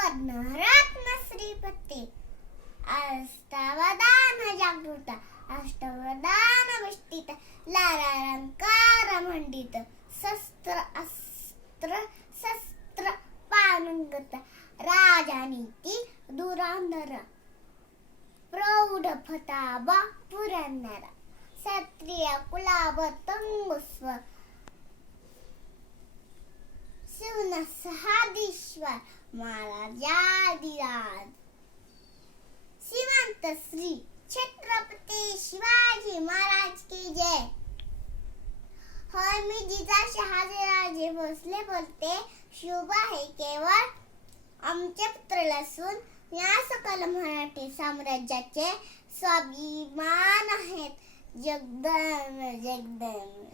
सुवर्ण रत्न श्रीपती अष्टावधान जागृत अष्टवधान विष्टित लारालंकार मंडित शस्त्र अस्त्र शस्त्र पारंगत राजनीती धुरंधर प्रौढ प्रताप पुरंदर क्षत्रिय कुलाभ तंगुस्व शिवन सहाधीश्वर महाराजाधिराज श्रीमंत श्री छत्रपती शिवाजी महाराज की जय। होय, मी जिजा शहाजीराजे भोसले बोलते। शुभ आहे केवळ आमचे पुत्र लसून या सकल मराठी साम्राज्याचे स्वाभिमान आहेत। जगदंब जगदंब।